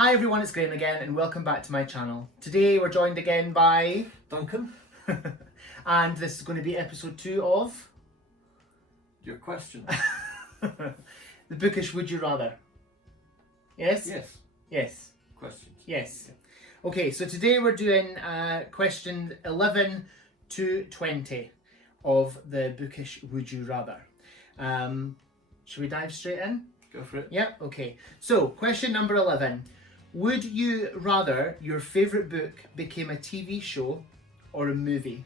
Hi everyone, it's Graham again and welcome back to my channel. Today we're joined again by Duncan, and this is going to be episode 2 of your question. the Bookish Would You Rather. Yes? Yes. Yes. Questions. Yes. Okay, so today we're doing question 11 to 20 of the Bookish Would You Rather. Should we dive straight in? Go for it. Yep, okay. So, question number 11. Would you rather your favourite book became a TV show or a movie?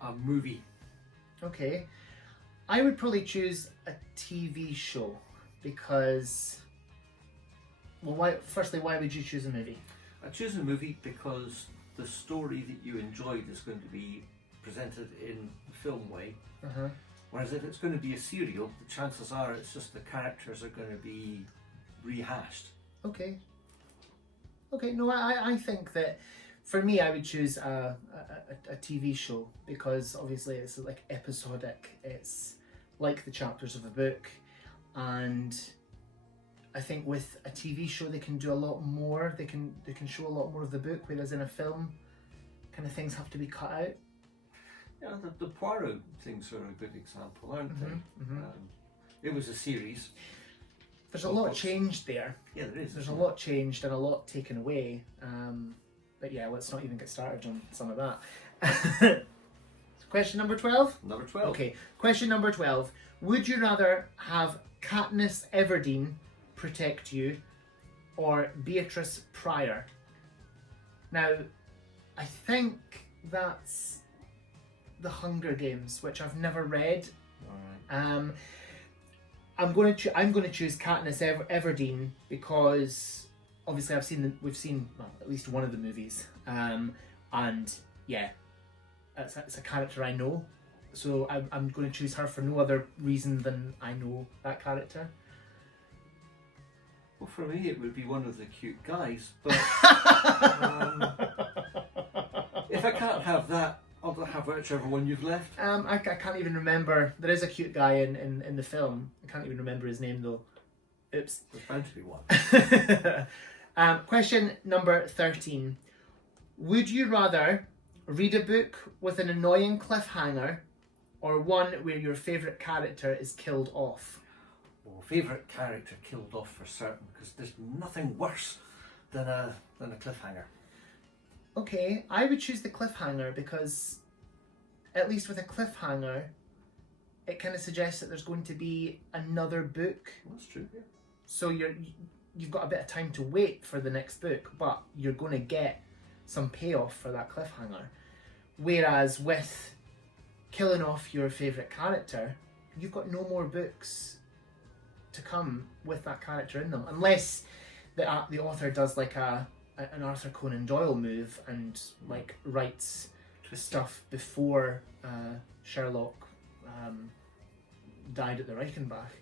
A movie. Okay. I would probably choose a TV show because... Well, firstly, why would you choose a movie? I choose a movie because the story that you enjoyed is going to be presented in a film way. Uh-huh. Whereas if it's going to be a serial, the chances are it's just the characters are going to be rehashed. Okay. Okay, no, I think that for me I would choose a TV show because obviously it's like episodic. It's like the chapters of a book, and I think with a TV show they can do a lot more. They can show a lot more of the book, whereas in a film, kind of things have to be cut out. Yeah, the Poirot things are a good example, aren't they? Mm-hmm. It was a series. There's a lot changed there. Yeah, there is. There's a lot changed and a lot taken away. But yeah, let's not even get started on some of that. Question number 12? Number 12. Okay, question number 12. Would you rather have Katniss Everdeen protect you or Beatrice Pryor? Now, I think that's The Hunger Games, which I've never read. All right. I'm going to choose Katniss Everdeen because obviously we've seen well, at least one of the movies, and yeah, it's a character I know, so I'm going to choose her for no other reason than I know that character. Well, for me it would be one of the cute guys, but if I can't have that, I'll have whichever one you've left. I can't even remember. There is a cute guy in the film. I can't even remember his name though. Oops. There's bound to be one. Question number 13. Would you rather read a book with an annoying cliffhanger or one where your favourite character is killed off? Well, favourite character killed off for certain, because there's nothing worse than a cliffhanger. Okay, I would choose the cliffhanger because at least with a cliffhanger it kind of suggests that there's going to be another book. That's true, yeah. So you've got a bit of time to wait for the next book, but you're going to get some payoff for that cliffhanger. Whereas with killing off your favourite character, you've got no more books to come with that character in them, unless the author does like an Arthur Conan Doyle move and like writes stuff before Sherlock died at the Reichenbach.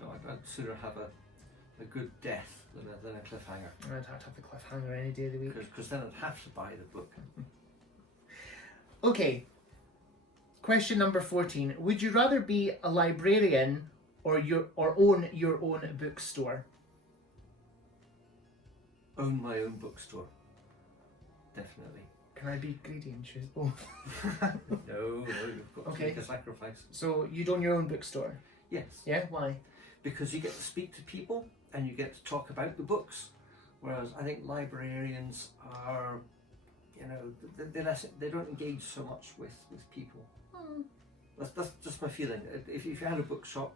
No, I'd sooner have a good death than a cliffhanger. I'd have to have the cliffhanger any day of the week. Because then I'd have to buy the book. Okay. Question number 14. Would you rather be a librarian or own your own bookstore? Own my own bookstore. Definitely. Can I be greedy and choose both? No, you've got to make a sacrifice. So you'd own your own bookstore? Yes. Yeah, why? Because you get to speak to people and you get to talk about the books. Whereas I think librarians are, they don't engage so much with people. That's just my feeling. If you had a bookshop,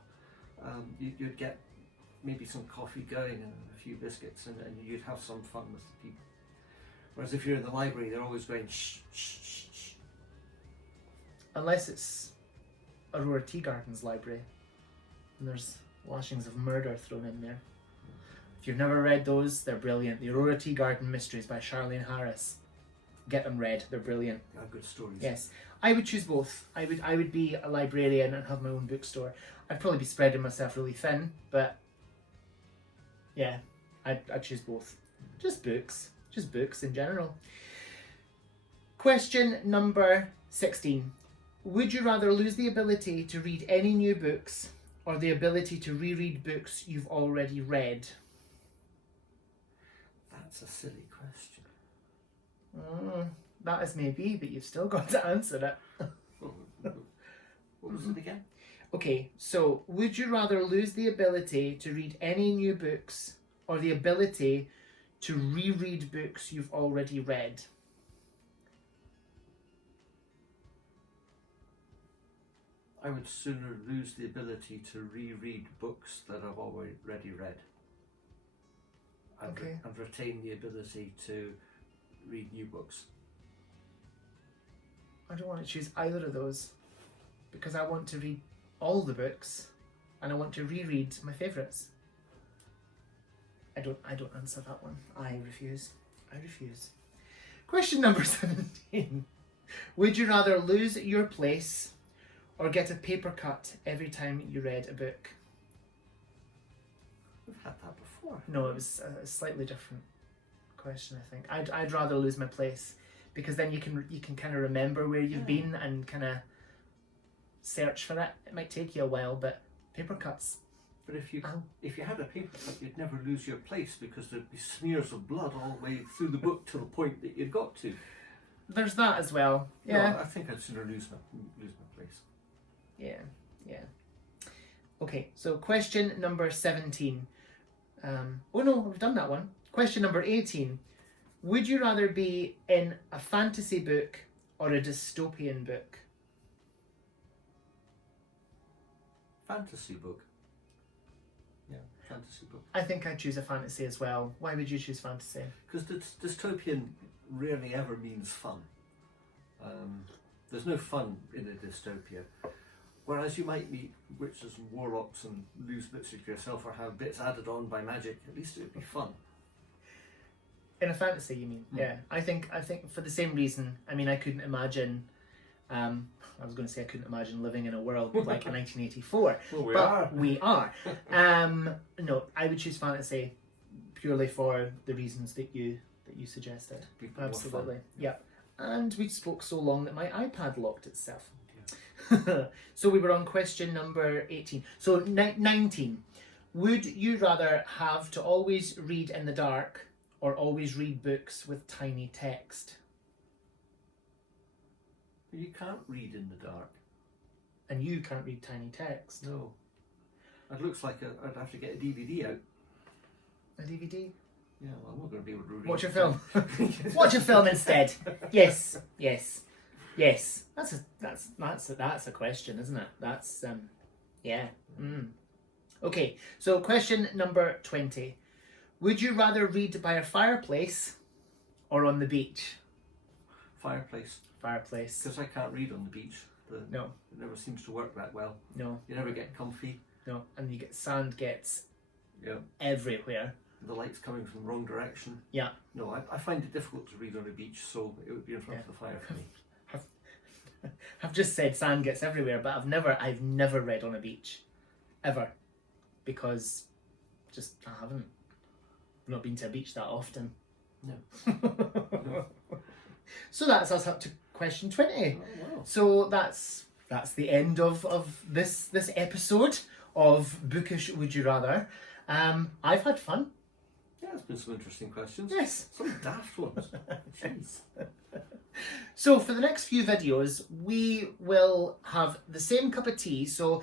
you'd get maybe some coffee going and a few biscuits, and you'd have some fun with the people. Whereas if you're in the library, they're always going shh, shh, shh, shh. Unless it's Aurora Teagarden's library, and there's lashings of murder thrown in there. If you've never read those, they're brilliant. The Aurora Teagarden Mysteries by Charlene Harris. Get them read, they're brilliant. They are good stories. Yes, I would choose both. I would be a librarian and have my own bookstore. I'd probably be spreading myself really thin, but yeah, I'd choose both. Just books in general. Question number 16. Would you rather lose the ability to read any new books or the ability to reread books you've already read? That's a silly question. That is maybe, but you've still got to answer it. What was it again? Okay, so would you rather lose the ability to read any new books or the ability to reread books you've already read? I would sooner lose the ability to reread books that I've already read. Okay. And retain the ability to read new books. I don't want to choose either of those because I want to read all the books and I want to reread my favourites. I don't answer that one. I refuse. Question number 17. Would you rather lose your place or get a paper cut every time you read a book? We've had that before. No, it was a slightly different question, I think. I'd rather lose my place because then you can kind of remember where you've been and kind of search for it. It might take you a while, but paper cuts. But if you had a paper cut, you'd never lose your place because there'd be smears of blood all the way through the book to the point that you'd got to. There's that as well. Yeah. No, I think I'd sooner lose my place. Yeah. Okay, so question number 17. Oh no, we've done that one. Question number 18. Would you rather be in a fantasy book or a dystopian book? Fantasy book. Yeah, fantasy book. I think I'd choose a fantasy as well. Why would you choose fantasy? Because dystopian rarely ever means fun. There's no fun in a dystopia. Whereas you might meet witches and warlocks and lose bits of yourself or have bits added on by magic, at least it would be fun. In a fantasy, you mean? Yeah. I think for the same reason. I mean, I couldn't imagine. I was going to say I couldn't imagine living in a world like in 1984. Well, we are. No, I would choose fantasy purely for the reasons that you suggested. Absolutely. Yeah. And we spoke so long that my iPad locked itself. Yeah. So we were on question number 18. So 19. Would you rather have to always read in the dark or always read books with tiny text? You can't read in the dark. And you can't read tiny text? No. It looks like I'd have to get a DVD out. A DVD? Yeah, well, I'm not going to be able to read. Watch a film. Watch a film instead. Yes. That's a question, isn't it? That's yeah. Okay, so question number 20. Would you rather read by a fireplace or on the beach? Fireplace. Fireplace. Because I can't read on the beach. No. It never seems to work that well. No. You never get comfy. No, and you get sand gets Yeah. everywhere. The light's coming from the wrong direction. Yeah. No, I find it difficult to read on a beach, so it would be in front of the fire for me. I've just said sand gets everywhere, but I've never read on a beach, ever, because just I haven't. I've not been to a beach that often. No. No. So that's us up to question 20. Oh, wow. So that's the end of this episode of Bookish Would You Rather. I've had fun. Yeah, there's been some interesting questions. Yes. Some daft ones. Jeez. So for the next few videos, we will have the same cup of tea. So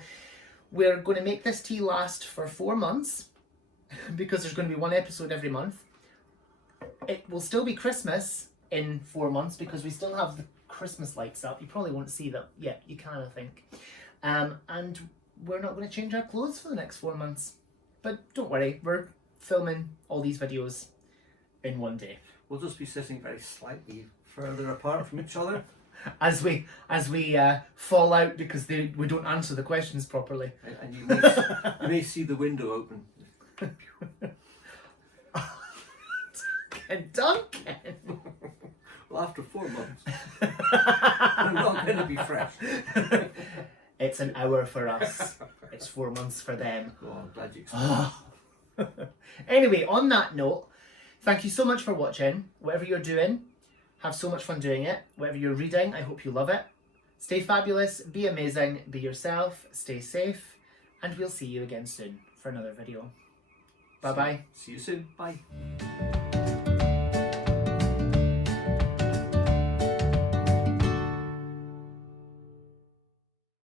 we're going to make this tea last for 4 months because there's going to be one episode every month. It will still be Christmas in 4 months because we still have the Christmas lights up. You probably won't see that. Yeah, you can, I think. And we're not going to change our clothes for the next 4 months. But don't worry, we're filming all these videos in one day. We'll just be sitting very slightly further apart from each other. As we fall out because we don't answer the questions properly. And you may see the window open. Duncan! Well, after 4 months, I'm not going to be fresh. It's an hour for us. It's 4 months for them. Oh, I'm glad you explained. Anyway, on that note, thank you so much for watching. Whatever you're doing, have so much fun doing it. Whatever you're reading, I hope you love it. Stay fabulous, be amazing, be yourself, stay safe, and we'll see you again soon for another video. Bye bye. See you soon. Bye.